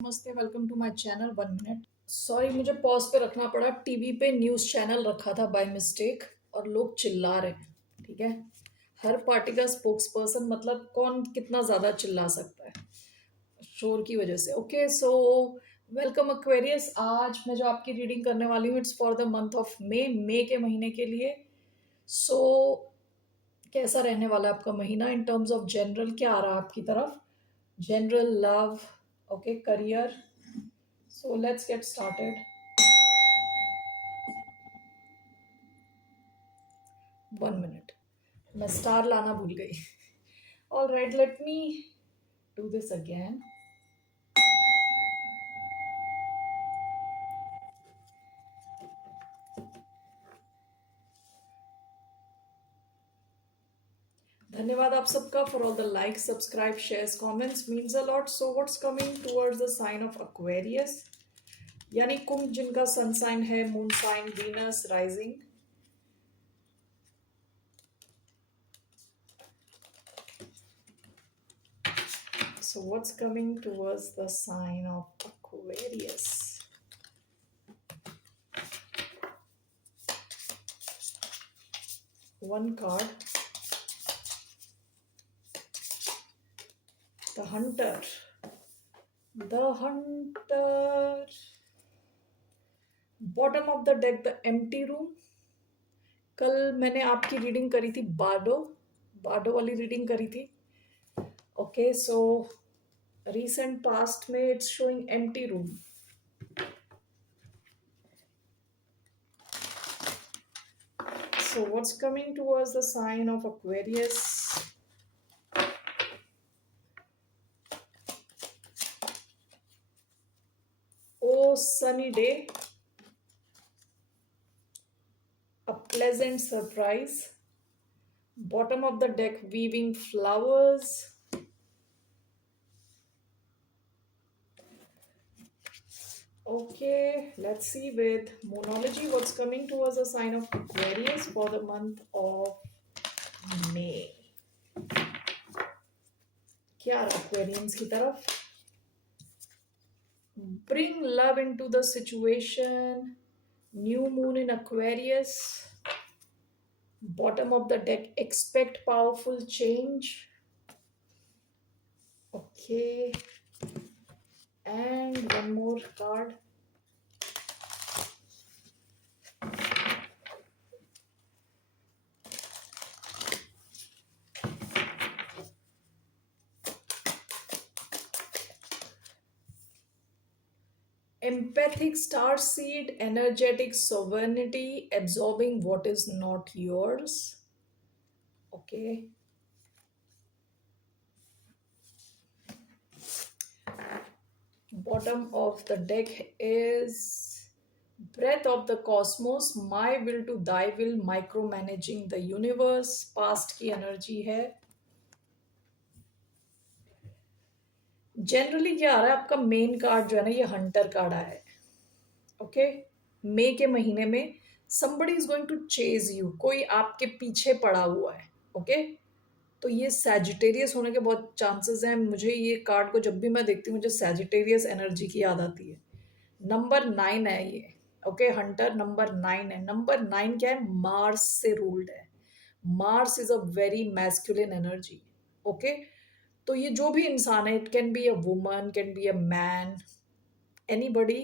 नमस्ते, welcome to my channel. 1 minute, sorry मुझे pause पे रखना पड़ा। टीवी पे न्यूज़ चैनल रखा था बाय मिस्टेक और लोग चिल्ला रहे हैं। ठीक है, हर पार्टी का स्पोक्स पर्सन, मतलब कौन कितना ज़्यादा चिल्ला सकता है शोर की वजह से। Okay, so welcome Aquarius. आज मैं जो आपकी रीडिंग करने वाली हूँ, it's for the month of मे के महीने के लिए। सो कैसा रहने वाला है आपका महीना इन टर्म्स ऑफ जनरल? क्या आ रहा है आपकी तरफ? General, love, okay, career. So let's get started. 1 minute, मैं स्टार लाना भूल गई। All right, let me do this again. धन्यवाद आप सबका for all the likes, subscribe, shares, comments, means a lot. So what's coming towards the sign of Aquarius, यानी कुंभ, जिनका sun sign है, moon sign, Venus rising. So what's coming towards the sign of Aquarius? One card, the hunter. The hunter. Bottom of the deck, the empty room. कल मैंने आपकी reading करी थी, बाडो बाडो वाली reading करी थी। ओके, सो रीसेंट पास्ट में it's showing empty room. So what's coming towards the sign of Aquarius? Oh sunny day, a pleasant surprise. Bottom of the deck, weaving flowers. Okay, let's see with Moonology what's coming towards a sign of Aquarius for the month of May. क्या Aquarians की तरफ? Bring love into the situation. New moon in Aquarius. Bottom of the deck, expect powerful change. Okay, and one more card. Empathic star seed, energetic sovereignty, absorbing what is not yours. Okay. Bottom of the deck is breath of the cosmos, my will to thy will, micromanaging the universe. Past की energy है। Generally क्या आ रहा है आपका main card जो है ना, ये हंटर कार्ड आया है। ओके, मई के महीने में somebody is going to chase you, कोई आपके पीछे पड़ा हुआ है। ओके, तो ये सैजिटेरियस होने के बहुत चांसेस हैं। मुझे ये कार्ड को जब भी मैं देखती हूँ, मुझे सैजिटेरियस एनर्जी की याद आती है। नंबर 9 है ये। ओके, हंटर नंबर 9 है। नंबर 9 क्या है? मार्स से रूल्ड है। Mars is a very masculine energy. Okay, तो ये जो भी इंसान है, it can be a woman, can be a man, anybody,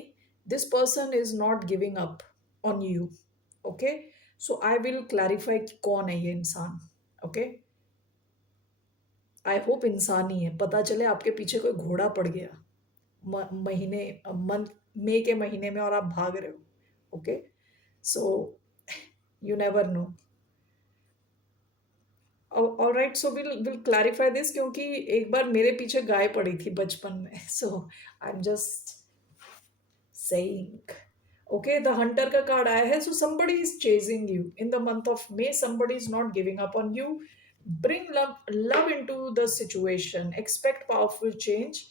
this person is not giving up on you. Okay, so I will clarify कि कौन है ये इंसान। ओके, आई होप इंसान ही है। पता चले आपके पीछे कोई घोड़ा पड़ गया महीने मंथ मई के महीने में और आप भाग रहे हो। Okay, so you never know. All right, so will clarify this, क्योंकि एक बार मेरे पीछे गाय पड़ी थी बचपन में। So I am just saying. Okay, the hunter का कार्ड आया है। सो somebody is chasing you in the month of May. Somebody is not giving up on you. Bring love into the situation. Expect powerful change.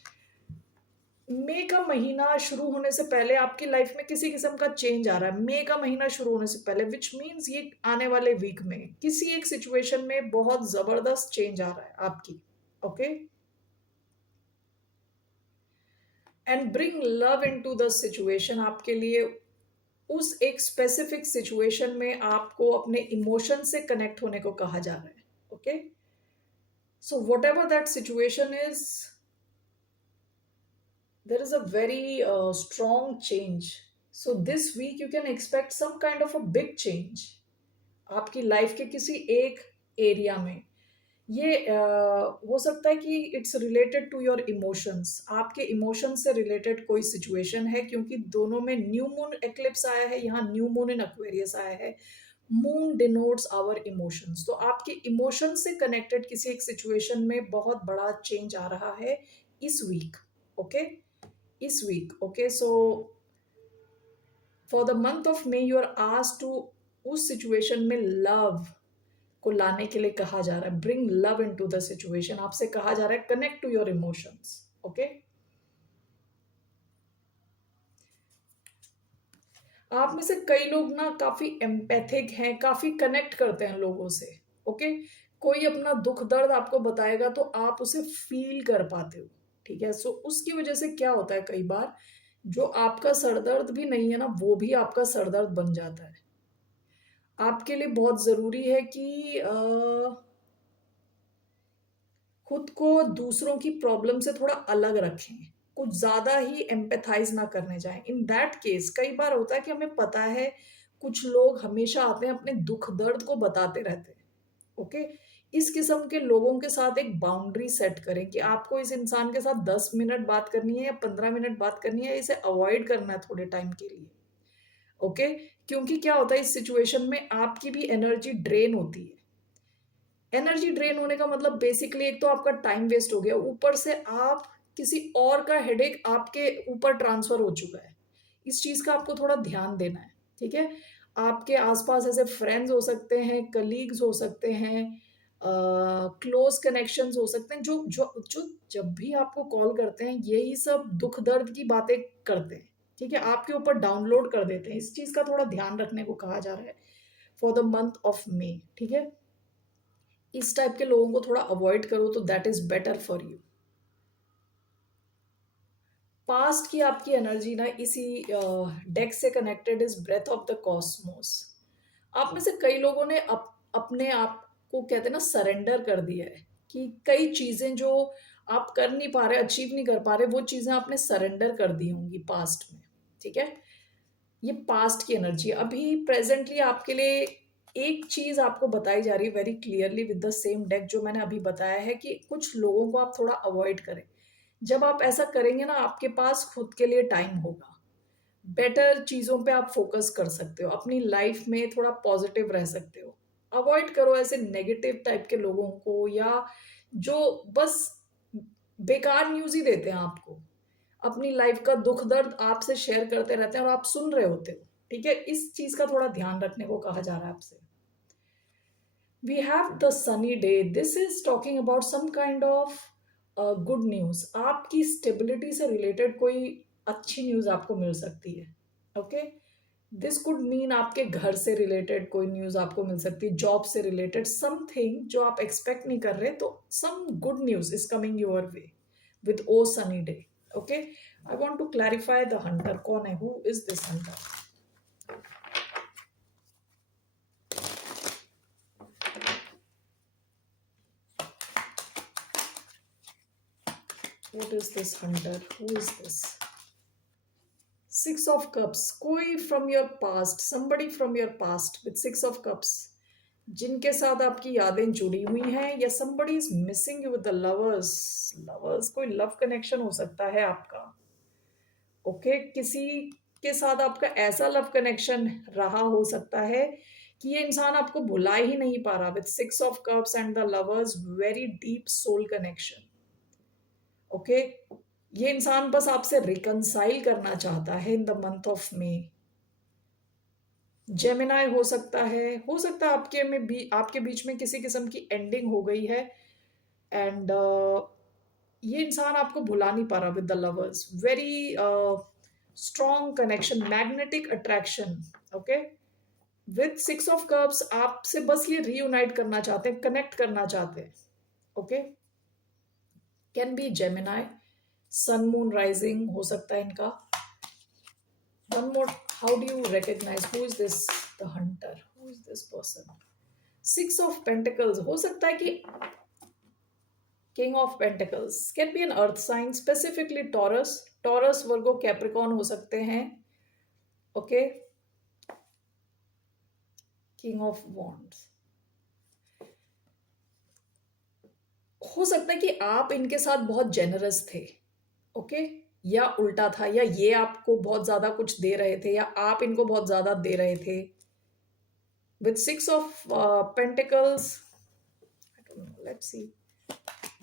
मई का महीना शुरू होने से पहले आपकी लाइफ में किसी किस्म का चेंज आ रहा है। मई का महीना शुरू होने से पहले, विच मीन्स ये आने वाले वीक में किसी एक सिचुएशन में बहुत जबरदस्त चेंज आ रहा है आपकी। Okay, and bring love into the situation. आपके लिए उस एक स्पेसिफिक सिचुएशन में आपको अपने इमोशन से कनेक्ट होने को कहा जा रहा है। Okay, so what ever that situation is, there is a very strong change. So this week you can expect some kind of a big change आपकी लाइफ के किसी एक एरिया में। ये हो सकता है कि it's related to your emotions, आपके इमोशंस से रिलेटेड कोई सिचुएशन है, क्योंकि दोनों में न्यू मून एक्लिप्स आया है, यहाँ न्यू मून इन एक्वेरियस आया है। मून डिनोट्स आवर इमोशंस, तो आपके इमोशन से कनेक्टेड किसी एक सिचुएशन में बहुत बड़ा चेंज आ रहा है इस वीक। ओके, इस week. Okay, so for the month of May you are asked to उस सिचुएशन में लव को लाने के लिए कहा जा रहा है। Bring love into the situation, आपसे कहा जा रहा है connect to your emotions. Okay, आप में से कई लोग ना काफी एम्पैथिक हैं, काफी कनेक्ट करते हैं लोगों से। ओके, कोई अपना दुख दर्द आपको बताएगा तो आप उसे फील कर पाते हो। ठीक है, सो उसकी वजह से क्या होता है, कई बार जो आपका सरदर्द भी नहीं है ना, वो भी आपका सरदर्द बन जाता है। आपके लिए बहुत जरूरी है कि खुद को दूसरों की प्रॉब्लम से थोड़ा अलग रखें, कुछ ज्यादा ही एम्पैथाइज ना करने जाएं। इन दैट केस कई बार होता है कि हमें पता है कुछ लोग हमेशा आते हैं अपने दुख दर्द को बताते रहते हैं। ओके, इस किस्म के लोगों के साथ एक बाउंड्री सेट करें कि आपको इस इंसान के साथ 10 मिनट बात करनी है या 15 मिनट बात करनी है, इसे अवॉइड करना है थोड़े टाइम के लिए। ओके, क्योंकि क्या होता है इस सिचुएशन में आपकी भी एनर्जी ड्रेन होती है। एनर्जी ड्रेन होने का मतलब बेसिकली एक तो आपका टाइम वेस्ट हो गया, ऊपर से आप किसी और का हेडेक आपके ऊपर ट्रांसफर हो चुका है। इस चीज का आपको थोड़ा ध्यान देना है। ठीक है, आपके आसपास ऐसे फ्रेंड्स हो सकते हैं, कलीग्स हो सकते हैं, क्लोज कनेक्शंस हो सकते हैं, जो जो जो जब भी आपको कॉल करते हैं यही सब दुख दर्द की बातें करते हैं। ठीक है, आपके ऊपर डाउनलोड कर देते हैं। इस चीज का थोड़ा ध्यान रखने को कहा जा रहा है फॉर द मंथ ऑफ मे। ठीक है, इस टाइप के लोगों को थोड़ा अवॉइड करो तो that is better for you. Past की आपकी एनर्जी ना इसी डेक से connected is breath of the cosmos. आप में से कई लोगों ने अपने आप को कहते हैं ना सरेंडर कर दिया है, कि कई चीजें जो आप कर नहीं पा रहे, अचीव नहीं कर पा रहे, वो चीजें आपने सरेंडर कर दी होंगी पास्ट में। ठीक है, ये पास्ट की एनर्जी है। अभी प्रेजेंटली आपके लिए एक चीज आपको बताई जा रही है very clearly with the same deck, जो मैंने अभी बताया है कि कुछ लोगों को आप थोड़ा अवॉइड करें। जब आप ऐसा करेंगे ना, आपके पास खुद के लिए टाइम होगा, बेटर चीजों पे आप फोकस कर सकते हो, अपनी लाइफ में थोड़ा पॉजिटिव रह सकते हो। अवॉइड करो ऐसे नेगेटिव टाइप के लोगों को, या जो बस बेकार न्यूज ही देते हैं आपको, अपनी लाइफ का दुख दर्द आपसे शेयर करते रहते हैं और आप सुन रहे होते हो। ठीक है, इस चीज का थोड़ा ध्यान रखने को कहा जा रहा है आपसे। We have the sunny day, this is talking about some kind of good news. आपकी स्टेबिलिटी से रिलेटेड कोई अच्छी न्यूज आपको मिल सकती है। ओके, दिस कुड मीन आपके घर से रिलेटेड कोई न्यूज आपको मिल सकती है, जॉब से रिलेटेड समथिंग जो आप एक्सपेक्ट नहीं कर रहे, तो some good news is coming your way with oh sunny day. Okay, I want to clarify the hunter कौन है, who is this hunter. What is this hunter? Who is this? Six of Cups. कोई from your past, somebody from your past with Six of Cups, जिनके साथ आपकी यादें जुड़ी हुई हैं, या somebody is missing you with the lovers. Lovers, कोई love connection हो सकता है आपका। ओके, किसी के साथ आपका ऐसा लव कनेक्शन रहा हो सकता है कि ये इंसान आपको भुला ही नहीं पा रहा। With six of cups and the lovers, very deep soul connection. Okay, ये इंसान बस आपसे रिकंसाइल करना चाहता है in the month of May. Gemini हो सकता है आपके बीच में किसी किस्म की एंडिंग हो गई है, एंड ये इंसान आपको भुला नहीं पा रहा। With the lovers, very strong connection, magnetic attraction. Okay, with six of cups आपसे बस ये रीयूनाइट करना चाहते हैं, कनेक्ट करना चाहते हैं। Okay, can be Gemini, sun moon rising हो सकता है इनका। One more, how do you recognise who is this the hunter, who is this person? Six of pentacles हो सकता है कि king of pentacles can be an earth sign, specifically Taurus, Taurus Virgo Capricorn हो सकते हैं। Okay, king of wands हो सकता है कि आप इनके साथ बहुत जेनरस थे। ओके, या उल्टा था, या ये आपको बहुत ज्यादा कुछ दे रहे थे या आप इनको बहुत ज्यादा दे रहे थे। With six of pentacles, I don't know, let's see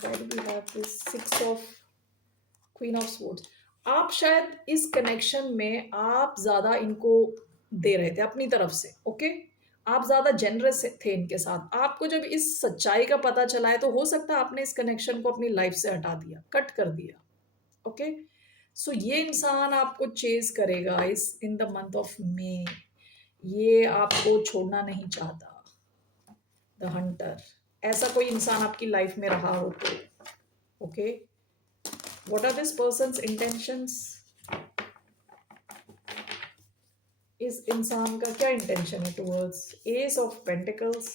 why do we have this six of queen of swords. आप शायद इस कनेक्शन में आप ज्यादा इनको दे रहे थे अपनी तरफ से। ओके, आप ज्यादा जेनरस थे इनके साथ। आपको जब इस सच्चाई का पता चला है तो हो सकता है आपने इस कनेक्शन को अपनी लाइफ से हटा दिया, कट कर दिया। ओके, सो ये इंसान आपको चेज करेगा इस इन द मंथ ऑफ मे। ये आपको छोड़ना नहीं चाहता, द हंटर। ऐसा कोई इंसान आपकी लाइफ में रहा हो तो। Okay, what are this person's intentions? इस इंसान का क्या इंटेंशन है towards S of pentacles,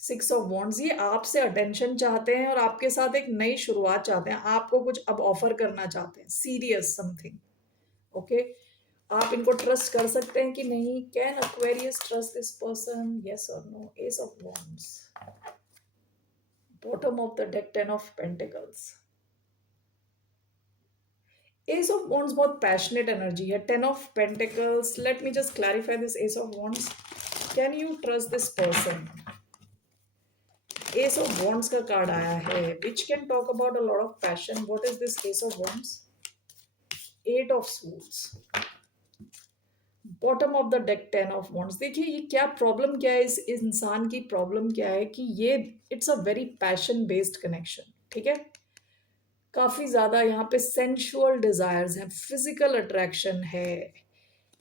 six of wands? ये आपसे अटेंशन चाहते हैं और आपके साथ एक नई शुरुआत चाहते हैं, आपको कुछ अब ऑफर करना चाहते हैं, सीरियस समथिंग। ओके, आप इनको ट्रस्ट कर सकते हैं कि नहीं? Can Aquarius trust this person, yes और no? Ace of wands, bottom of the deck, ten of pentacles. Ace of wands बहुत पैशनेट एनर्जी है। Ten of pentacles, let me just clarify this ace of wands. Can you trust this person? Ace of wands का card आया है which can talk about a lot of passion. What is this ace of wands? Eight of swords, bottom of the deck, ten of wands. देखिए ये क्या problem, क्या है इस इंसान की प्रॉब्लम क्या है कि ये it's a very passion based connection. ठीक है, काफी ज्यादा यहाँ पे सेंशुअल डिजायर्स हैं, फिजिकल अट्रैक्शन है।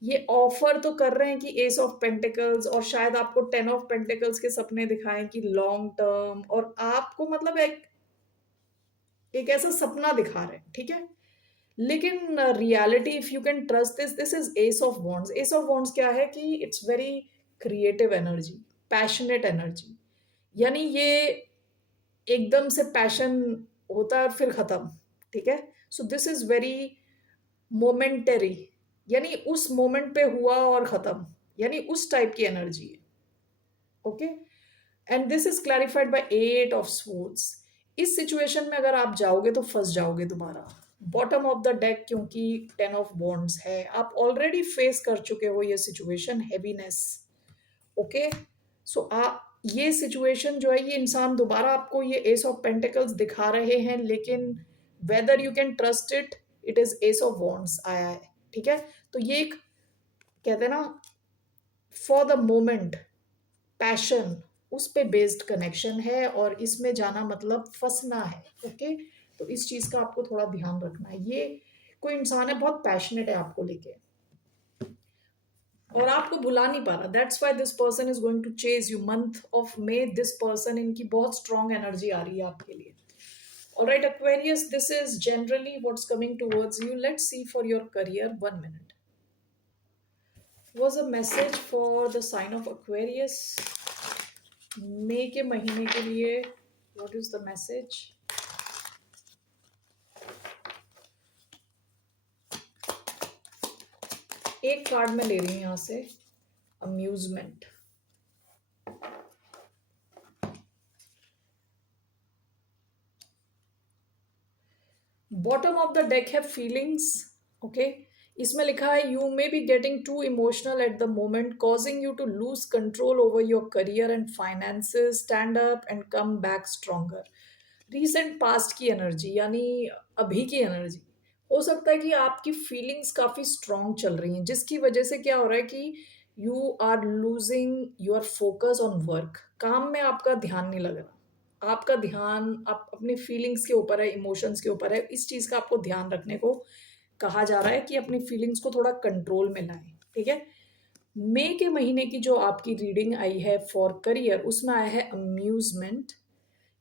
ये ऑफर तो कर रहे हैं कि एस ऑफ पेंटिकल्स, और शायद आपको टेन ऑफ पेंटिकल्स के सपने दिखाएं कि लॉन्ग टर्म, और आपको मतलब एक ऐसा सपना दिखा रहे हैं। ठीक है, लेकिन reality, if you can trust this, this is S of wands. S of wands क्या है कि it's very creative energy, passionate energy. यानी ये एकदम से पैशन होता है और फिर खत्म। ठीक है, so this is very momentary, यानी उस मोमेंट पे हुआ और खत्म, यानी उस टाइप की एनर्जी है। Okay, and this is clarified by eight of swords. इस सिचुएशन में अगर आप जाओगे तो फंस जाओगे दोबारा। बॉटम ऑफ द डेक, क्योंकि टेन ऑफ वॉन्ड्स है, आप ऑलरेडी फेस कर चुके हो ये सिचुएशन, हैवीनेस। ओके, सो ये सिचुएशन जो है, ये इंसान दोबारा आपको ये एस ऑफ पेंटिकल्स दिखा रहे हैं, लेकिन whether you can trust it, it is S of wands आया है। ठीक है, तो ये एक कहते हैं ना फॉर द मोमेंट पैशन, उस पे बेस्ड कनेक्शन है, और इसमें जाना मतलब फंसना है। ओके, तो इस चीज का आपको थोड़ा ध्यान रखना है। ये कोई इंसान है बहुत पैशनेट है आपको लेके और आपको भुला नहीं पा रहा। That's why this person is going to chase you. Month of May this person, इनकी बहुत स्ट्रॉन्ग एनर्जी आ रही है आपके लिए। Alright Aquarius, this is generally what's coming towards you. Let's see for your career. 1 minute. Was a message for the sign of Aquarius मई के महीने के लिए? What is the message? एक कार्ड मैं ले रही हूं यहां से, amusement. Bottom of the deck है फीलिंग्स। ओके, इसमें लिखा है you may be getting too emotional at the moment, causing you to lose control over your career and finances, stand up and come back stronger. Recent past की energy, यानी अभी की energy. हो सकता है कि आपकी फीलिंग्स काफ़ी स्ट्रॉन्ग चल रही हैं, जिसकी वजह से क्या हो रहा है कि you are losing your focus on work. काम में आपका ध्यान नहीं लग रहा, आपका ध्यान आप अपनी फीलिंग्स के ऊपर है, इमोशंस के ऊपर है। इस चीज़ का आपको ध्यान रखने को कहा जा रहा है कि अपनी फीलिंग्स को थोड़ा कंट्रोल में लाएं। ठीक है, मई के महीने की जो आपकी रीडिंग आई है फॉर करियर, उसमें आया है amusement.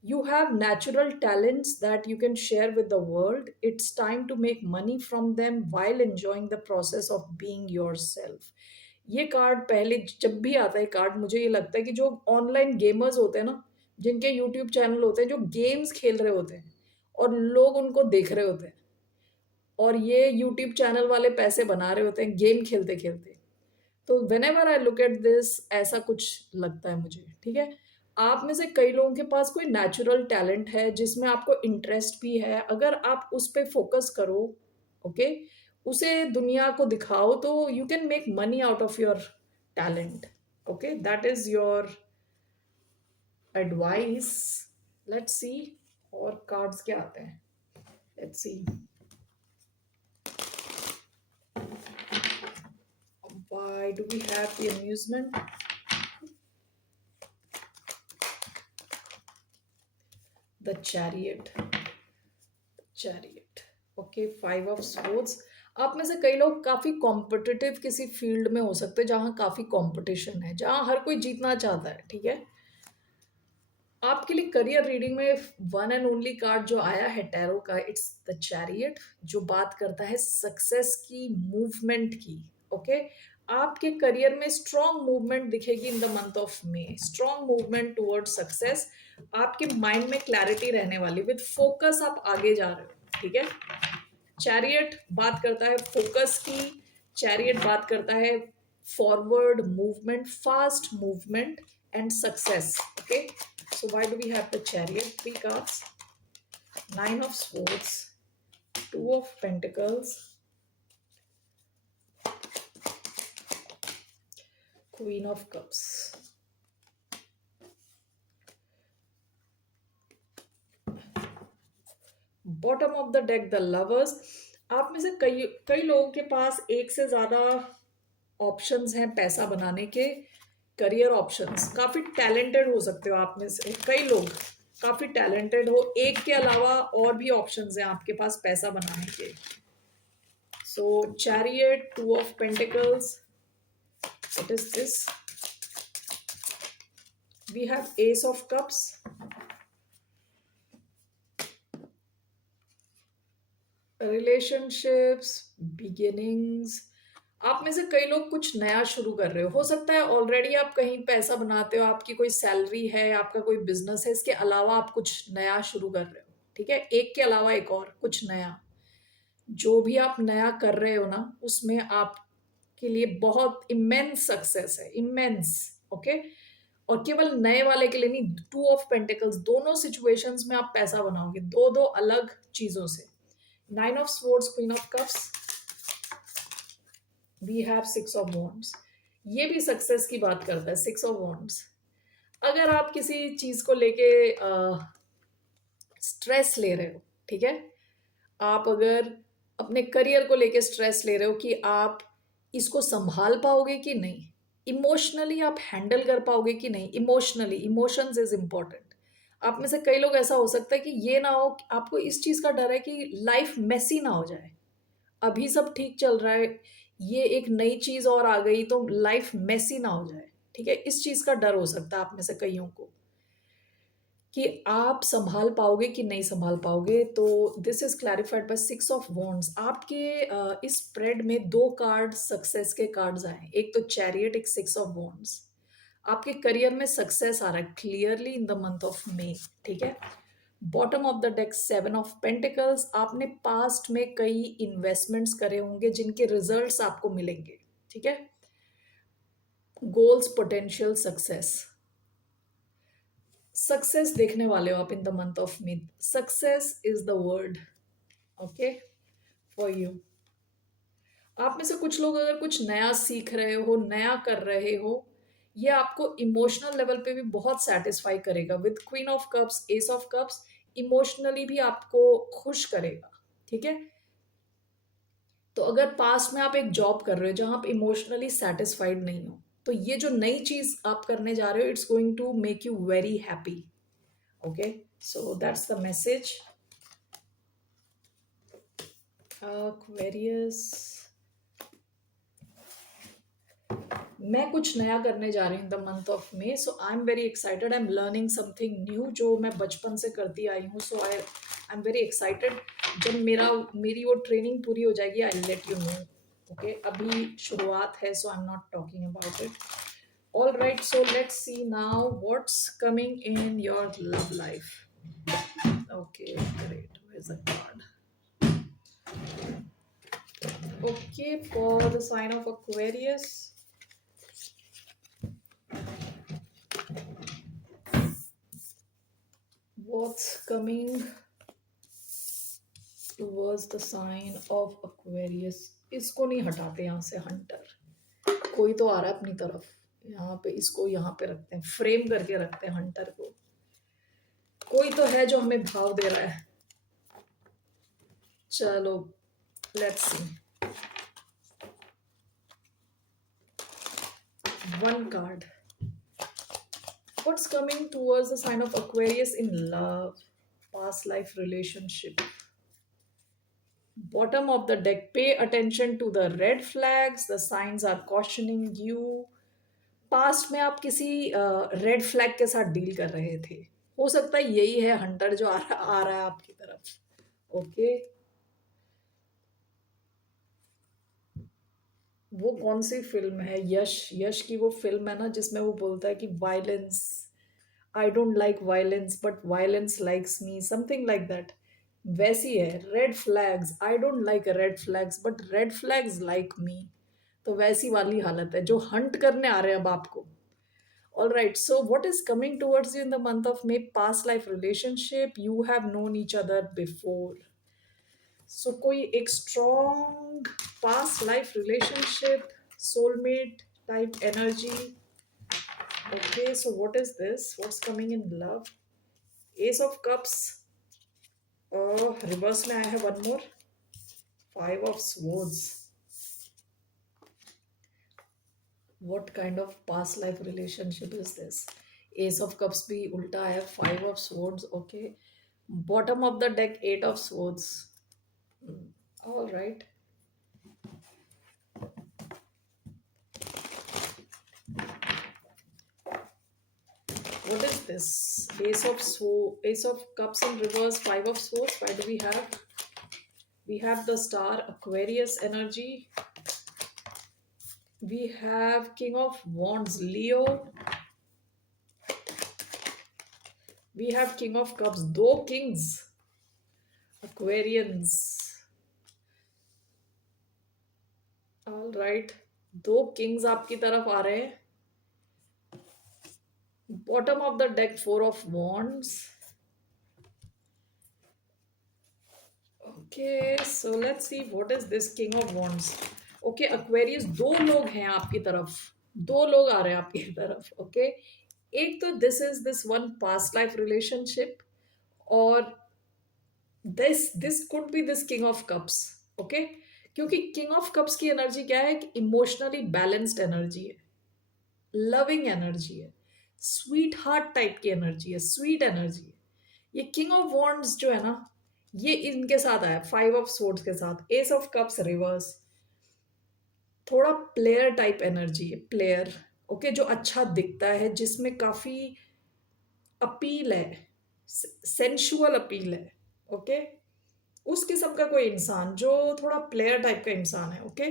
You have natural talents that you can share with the world. It's time to make money from them while enjoying the process of being yourself. ये कार्ड पहले जब भी आता है कार्ड, मुझे ये लगता है कि जो ऑनलाइन गेमर्स होते हैं ना, जिनके यूट्यूब चैनल होते हैं, जो गेम्स खेल रहे होते हैं और लोग उनको देख रहे होते हैं, और ये यूट्यूब चैनल वाले पैसे बना रहे होते हैं गेम खेलते खेलते। तो when ever I look at this, ऐसा कुछ लगता है मुझे। ठीक है, आप में से कई लोगों के पास कोई नेचुरल टैलेंट है जिसमें आपको इंटरेस्ट भी है, अगर आप उस पर फोकस करो, ओके, उसे दुनिया को दिखाओ, तो you can make money out of your talent. Okay, that is your advice. Let's see और कार्ड्स क्या आते हैं। Let's see, why do we have the amusement? The chariot. Chariot, okay, 5 of sports. आप में से कई लोग काफ़ी कॉम्पिटिटिव किसी फील्ड में हो सकते हैं जहाँ काफ़ी कंपटीशन है, जहाँ हर कोई जीतना चाहता है। ठीक है, आपके लिए करियर रीडिंग में वन एंड ओनली कार्ड जो आया है टैरो का, इट्स द चैरियट, जो बात करता है सक्सेस की, मूवमेंट की। ओके, आपके करियर में स्ट्रॉन्ग मूवमेंट दिखेगी इन the month of may, strong movement toward success. आपके माइंड में क्लैरिटी रहने वाली, विद फोकस आप आगे जा रहे हो। ठीक है, चैरियट बात करता है फोकस की, चैरियट बात करता है forward movement, fast movement and success. Okay, so why do we have the chariot? 3 cards: 9 of swords, 2 of pentacles, queen of cups। Bottom of the deck the lovers. आप में से कई कई लोगों के पास एक से ज्यादा ऑप्शंस हैं पैसा बनाने के, करियर ऑप्शंस। काफी टैलेंटेड हो सकते हो आप में से कई लोग, काफी टैलेंटेड हो, एक के अलावा और भी ऑप्शंस हैं आपके पास पैसा बनाने के। सो chariot, 2 of pentacles, what is this? We have ace of cups, relationships, beginnings. आप में से कई लोग कुछ नया शुरू कर रहे हो सकता है ऑलरेडी आप कहीं पैसा बनाते हो, आपकी कोई सैलरी है, आपका कोई बिजनेस है, इसके अलावा आप कुछ नया शुरू कर रहे हो। ठीक है, एक के अलावा एक और कुछ नया, जो भी आप नया कर रहे हो ना, उसमें आपके लिए बहुत इमेंस सक्सेस है, इमेंस। ओके, और केवल नए वाले के लिए नहीं, 2 of pentacles, दोनों सिचुएशंस में आप पैसा बनाओगे, दो दो अलग चीजों से। 9 of swords, queen of cups, we have 6 of wands। ये भी सक्सेस की बात करता है, 6 of wands। अगर आप किसी चीज को लेके स्ट्रेस ले रहे हो, ठीक है, आप अगर अपने करियर को लेके स्ट्रेस ले रहे हो कि आप इसको संभाल पाओगे कि नहीं, इमोशनली आप हैंडल कर पाओगे कि नहीं, इमोशनली, इमोशंस इज इंपॉर्टेंट। आप में से कई लोग ऐसा हो सकता है कि ये ना हो, आपको इस चीज का डर है कि लाइफ मेसी ना हो जाए, अभी सब ठीक चल रहा है, ये एक नई चीज और आ गई तो लाइफ मेसी ना हो जाए। ठीक है, इस चीज का डर हो सकता है आप में से कईयों को कि आप संभाल पाओगे कि नहीं संभाल पाओगे। तो this is clarified by 6 of wands। आपके इस स्प्रेड में 2 कार्ड सक्सेस के कार्ड्स आए, एक तो चैरियट, एक 6 of wands। आपके करियर में सक्सेस आ रहा है clearly in the month of मे। ठीक है, bottom of the deck 7 of pentacles। आपने पास्ट में कई इन्वेस्टमेंट्स करे होंगे जिनके रिजल्ट्स आपको मिलेंगे। ठीक है, गोल्स, पोटेंशियल, सक्सेस, सक्सेस देखने वाले हो आप इन the month of may. Success is the word, okay, for you. आप में से कुछ लोग अगर कुछ नया सीख रहे हो, नया कर रहे हो, ये आपको इमोशनल लेवल पे भी बहुत सेटिस्फाई करेगा। With queen of cups, S of cups, emotionally भी आपको खुश करेगा। ठीक है, तो अगर पास्ट में आप एक जॉब कर रहे हो जहां आप इमोशनली सेटिस्फाइड नहीं हो, तो ये जो नई चीज आप करने जा रहे हो, it's going to make you very happy. Okay, so that's the message. Aquarius, मैं कुछ नया करने जा रही हूँ the month of May, so I am very excited, I am learning something new जो मैं बचपन से करती आई हूँ, so I am very excited. जब मेरी वो ट्रेनिंग पूरी हो जाएगी I let you know. Okay, अभी शुरुआत है, so I am not talking about it. All right, so let's see now what's coming in your love life. Okay great, where is the card? Okay, for the sign of Aquarius, what's coming towards the sign of Aquarius? इसको नहीं हटाते यहाँ से Hunter, कोई तो आ रहा है अपनी तरफ। यहाँ पे इसको यहाँ पे रखते हैं, फ्रेम करके रखते हैं हंटर को। कोई तो है जो हमें भाव दे रहा है। चलो let's see. One card, what's coming towards the sign of Aquarius in love, past life relationship? Bottom of the deck, pay attention to the red flags, the signs are cautioning you. Past में आप किसी red flag के साथ deal कर रहे थे, हो सकता है यही है हंटर जो आ रहा है आपकी तरफ। ओके, वो कौन सी फिल्म है? यश, यश की वो फिल्म है ना जिसमें वो बोलता है कि violence, I don't like violence but violence likes me, something like that. वैसी है red flags, I don't like red flags but red flags like me. तो वैसी वाली हालत है जो हंट करने आ रहे हैं अब आपको। All right, so what is coming towards you in the month of May? Past life relationship, you have known each other before. So कोई एक strong past life relationship, soulmate type energy. Okay, so what is this? What's coming in love? Ace of Cups. Reverse में I have one more. Five of Swords. What kind of past life relationship is this? Ace of Cups भी उल्टा है, Five of Swords. Okay. Bottom of the deck, Eight of Swords. All right. What is this? Ace of Cups in reverse, Five of Swords. Why do we have? We have the Star, Aquarius energy. We have King of Wands, Leo. We have King of Cups, दो kings, Aquarians. All right, दो kings आपकी तरफ आ रहे हैं। Bottom of the deck, Four of Wands. Okay, so let's see what is this King of Wands. Okay, Aquarius, दो लोग हैं आपकी तरफ, दो लोग आ रहे हैं आपकी तरफ। ओके, एक तो this one past life relationship, और this could be this King of Cups. Okay, क्योंकि King of Cups की एनर्जी क्या है? इमोशनली बैलेंस्ड एनर्जी है, लविंग एनर्जी है, स्वीट हार्ट टाइप की एनर्जी है, स्वीट एनर्जी है। ये किंग ऑफ वॉन्ड्स जो है ना, ये इनके साथ आया फाइव ऑफ सोर्ड्स के साथ, एस ऑफ कप्स रिवर्स। थोड़ा प्लेयर टाइप एनर्जी है, प्लेयर। ओके, जो अच्छा दिखता है, जिसमें काफी अपील है, सेंशुअल अपील है। ओके, उस किस्म का कोई इंसान जो थोड़ा प्लेयर टाइप का इंसान है। ओके,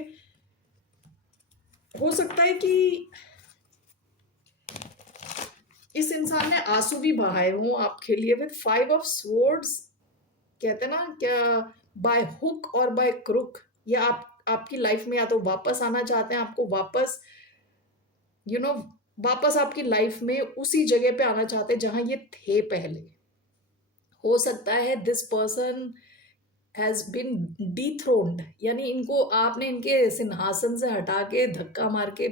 हो सकता है कि इस इंसान ने आंसू भी बहाए हों आपके लिए विद फाइव ऑफ स्वॉर्ड्स। कहते हैं ना क्या, बाय हुक और बाय क्रुक, ये आपकी लाइफ में या तो वापस आना चाहते हैं, आपको वापस वापस आपकी लाइफ में उसी जगह पे आना चाहते हैं जहां ये थे पहले। हो सकता है दिस पर्सन हैज बीन डीथ्रोन्ड, यानी इनको आपने इनके सिंहासन से हटा के धक्का मार के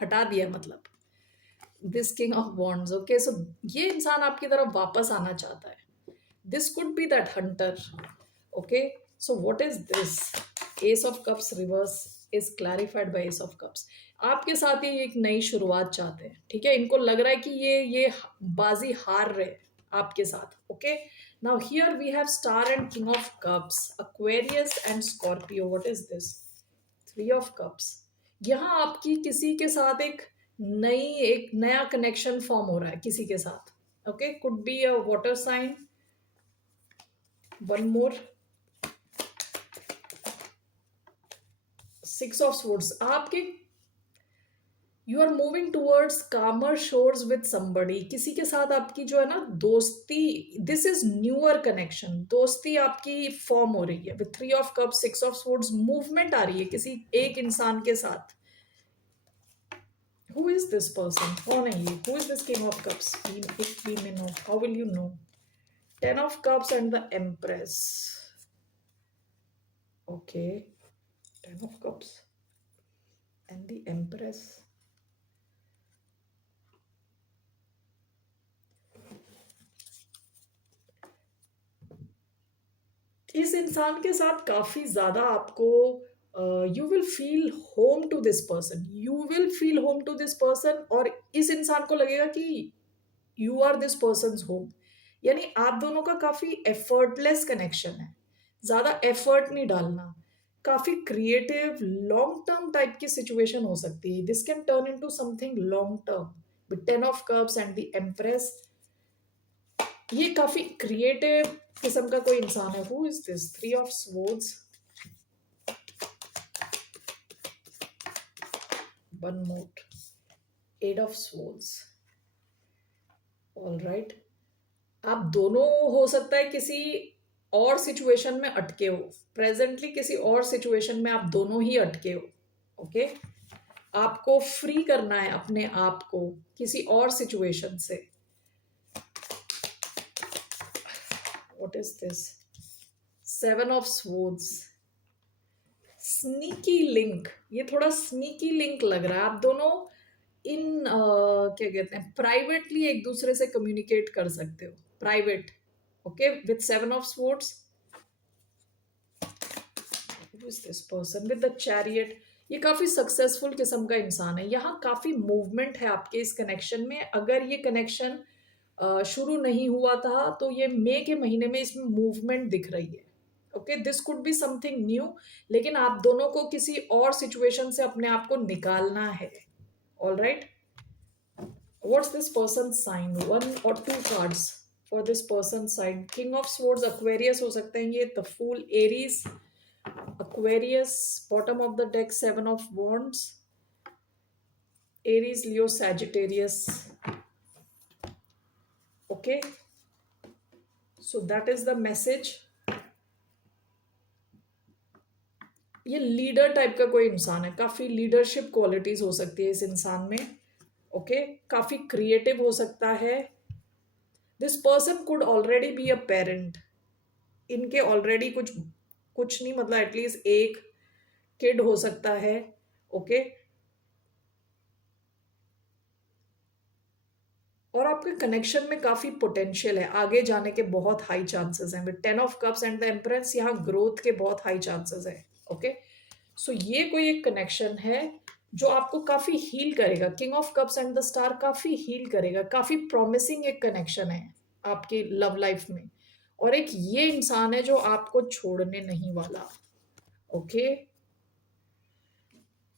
हटा दिया, मतलब this king of wands. Okay, so ये इंसान आपकी तरफ वापस आना चाहता है। This could be that hunter. Okay, so what is this? Ace of cups reverse is clarified by ace of cups. आपके साथ ही एक नई शुरुआत चाहते हैं, ठीक है? इनको लग रहा है कि ये बाजी हार रहे आपके साथ। Okay, now here we have star and king of cups, Aquarius and Scorpio. What is this? Three of cups. यहाँ आपकी किसी के साथ एक नया कनेक्शन फॉर्म हो रहा है किसी के साथ. Okay, could be a water sign. One more. 6 of Swords. आपके you are moving towards calmer shores with somebody. किसी के साथ आपकी जो है ना दोस्ती, दिस इज न्यूअर कनेक्शन. दोस्ती आपकी फॉर्म हो रही है with 3 of Cups, 6 of Swords. Movement आ रही है किसी एक इंसान के साथ. Who is this person? कौन है ये? Who is this King of Cups? If we may know, how will you know? 10 of Cups and the Empress. Okay, 10 of Cups and the Empress. इस इंसान के साथ काफी ज्यादा आपको you will feel home to this person. You will feel home to this person. और इस इंसान को लगेगा कि you are this person's home. यानी आप दोनों का काफी एफर्टलेस कनेक्शन है. ज्यादा एफर्ट नहीं डालना. काफी क्रिएटिव लॉन्ग टर्म टाइप की सिचुएशन हो सकती है. This can turn into something long term with 10 of Cups and the empress. ये काफी क्रिएटिव किस्म का कोई इंसान है. Who is this? 3 of Swords. One more. 8 of Swords. All right. आप दोनों हो सकता है किसी और सिचुएशन में अटके हो. प्रेजेंटली किसी और सिचुएशन में आप दोनों ही अटके हो. ओके, आपको फ्री करना है अपने आप को किसी और सिचुएशन से. What is this? 7 of Swords. Sneaky link. ये थोड़ा स्नीकी लिंक लग रहा है. आप दोनों क्या कहते हैं, प्राइवेटली एक दूसरे से कम्युनिकेट कर सकते हो. Private. Okay, with 7 of Swords. Who is this person with the Chariot? ये काफी सक्सेसफुल किस्म का इंसान है. यहाँ काफी मूवमेंट है आपके इस कनेक्शन में. अगर ये कनेक्शन शुरू नहीं हुआ था तो ये मई के महीने में इसमें मूवमेंट दिख रही है. Okay, this could be something new. लेकिन आप दोनों को किसी और सिचुएशन से अपने आप को निकालना है. All right. What's this person sign? 1 or 2 cards for this person sign. King of swords Aquarius हो सकते हैं ये. The fool Aries. Aquarius. Bottom of the deck 7 of Wands. Aries, Leo, Sagittarius. Okay, so that is the message. ये leader type का कोई इंसान है. काफी लीडरशिप क्वालिटीज हो सकती है इस इंसान में. ओके, काफी क्रिएटिव हो सकता है. This person could already be a parent. इनके ऑलरेडी कुछ नहीं, मतलब एटलीस्ट एक किड हो सकता है. ओके, और आपके कनेक्शन में काफी पोटेंशियल है. आगे जाने के बहुत हाई चांसेस हैं. With 10 of Cups and the empress यहाँ ग्रोथ के बहुत हाई चांसेस है. ओके, सो ये कोई एक कनेक्शन है जो आपको काफी हील करेगा. King of cups and the star काफी हील करेगा. काफी प्रॉमिसिंग एक कनेक्शन है आपकी लव लाइफ में. और एक ये इंसान है जो आपको छोड़ने नहीं वाला. ओके,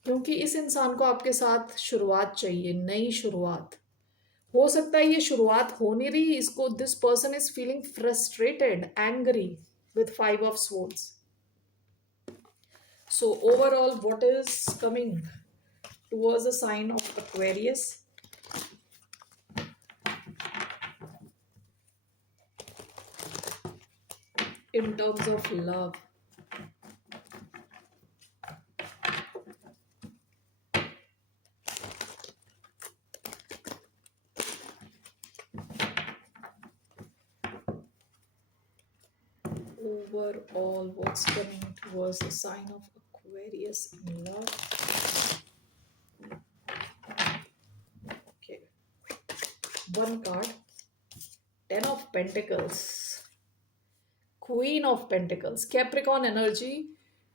क्योंकि इस इंसान को आपके साथ शुरुआत चाहिए, नई शुरुआत. हो सकता है ये शुरुआत हो नहीं रही इसको. This person is feeling frustrated, angry with 5 of Swords. So overall, what is coming towards a sign of Aquarius? In terms of love. Overall, what's coming towards the sign of Aquarius in love? Okay, one card. 10 of Pentacles. Queen of Pentacles. Capricorn energy.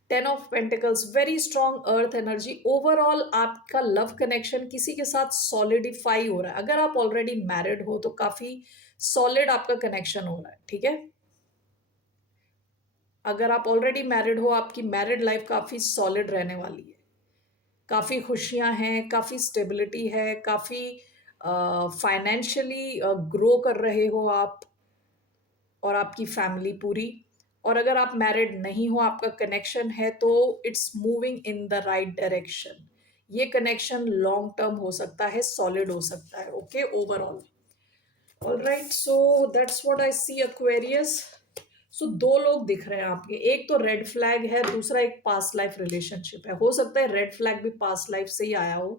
10 of Pentacles. Very strong earth energy. Overall, आपका love connection किसी के साथ solidify हो रहा है. अगर आप already married हो तो काफी सॉलिड आपका कनेक्शन हो रहा है. ठीक है, अगर आप ऑलरेडी मैरिड हो, आपकी मैरिड लाइफ काफी सॉलिड रहने वाली है. काफ़ी खुशियाँ हैं, काफ़ी स्टेबिलिटी है, काफ़ी फाइनेंशियली ग्रो कर रहे हो आप और आपकी फैमिली पूरी। और अगर आप मैरिड नहीं हो, आपका कनेक्शन है, तो it's moving in the right direction. ये कनेक्शन लॉन्ग टर्म हो सकता है, सॉलिड हो सकता है। Okay, overall. Alright, so that's what I see Aquarius. So दो लोग दिख रहे हैं आपके, एक तो रेड फ्लैग है, दूसरा एक पास्ट लाइफ रिलेशनशिप है। हो सकता है रेड फ्लैग भी पास्ट लाइफ से ही आया हो,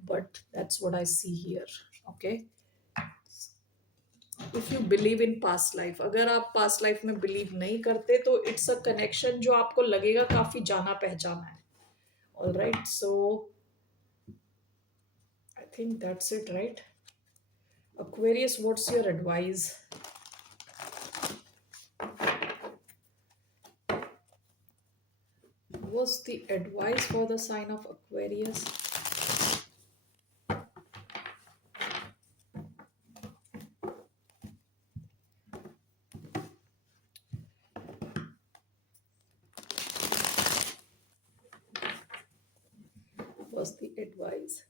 but that's what I see here. Okay, if you believe in past life, अगर आप पास्ट लाइफ में बिलीव नहीं करते तो इट्स अ कनेक्शन जो आपको लगेगा काफी जाना पहचाना है। All right, so I think that's it, right? Aquarius, what's your advice? What's the advice for the sign of Aquarius? What's the advice?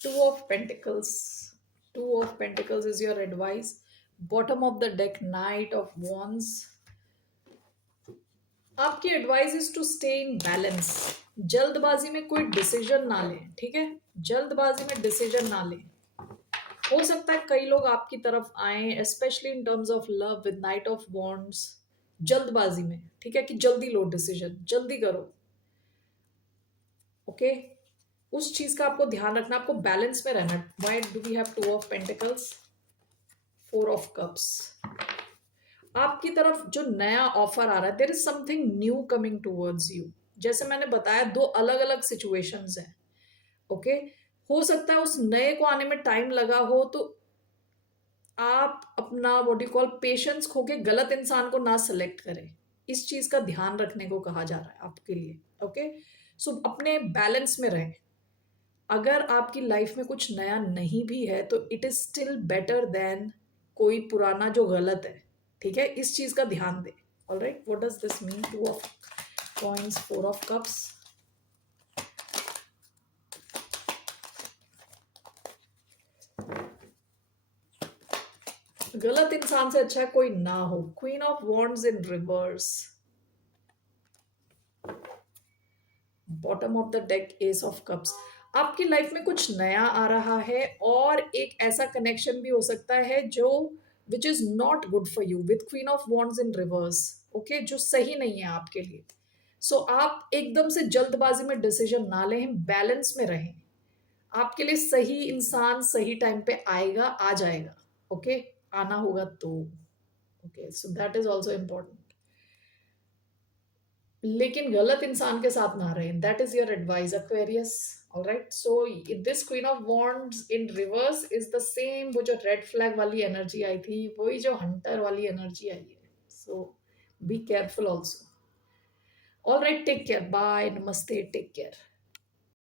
Two of Pentacles. Two of Pentacles is your advice. Bottom of the deck, Knight of Wands. आपकी advice is to stay in balance. जल्दबाजी में कोई decision ना लें, ठीक है? जल्दबाजी में डिसीजन ना लें। हो सकता है कई लोग आपकी तरफ आए, specially in terms of love with night of wands, जल्दबाजी में, ठीक है? कि जल्दी लो डिसीजन, जल्दी करो। ओके, उस चीज का आपको ध्यान रखना, आपको बैलेंस में रहना। Why do we have two of pentacles, four of cups? आपकी तरफ जो नया ऑफर आ रहा है, there is something new coming towards you. जैसे मैंने बताया, दो अलग अलग सिचुएशंस हैं। ओके, हो सकता है उस नए को आने में टाइम लगा हो, तो आप अपना व्हाट यू कॉल पेशेंस खो के गलत इंसान को ना सेलेक्ट करें। इस चीज का ध्यान रखने को कहा जा रहा है आपके लिए। ओके, सो अपने बैलेंस में रहें। अगर आपकी लाइफ में कुछ नया नहीं भी है, तो it is still better than कोई पुराना जो गलत है, ठीक है? इस चीज का ध्यान दें। Alright, what does this mean? Two of coins, four of cups. गलत इंसान से अच्छा है कोई ना हो। Queen of wands in reverse, bottom of the deck, S of cups. आपकी लाइफ में कुछ नया आ रहा है, और एक ऐसा कनेक्शन भी हो सकता है जो which is not good for you, with queen of wands in reverse. Okay, जो सही नहीं है आपके लिए। सो आप एकदम से जल्दबाजी में डिसीजन ना लें, बैलेंस में रहें। आपके लिए सही इंसान सही टाइम पे आएगा, आ जाएगा। ओके, आना होगा तो। Okay, so that is also important. लेकिन गलत इंसान के साथ ना रहे, that is your advice Aquarius. Alright, so this queen of wands in reverse is the same, वो जो रेड फ्लैग वाली एनर्जी आई थी, वही जो हंटर वाली एनर्जी आई है। So be careful also. Alright, take care, bye, नमस्ते, टेक केयर।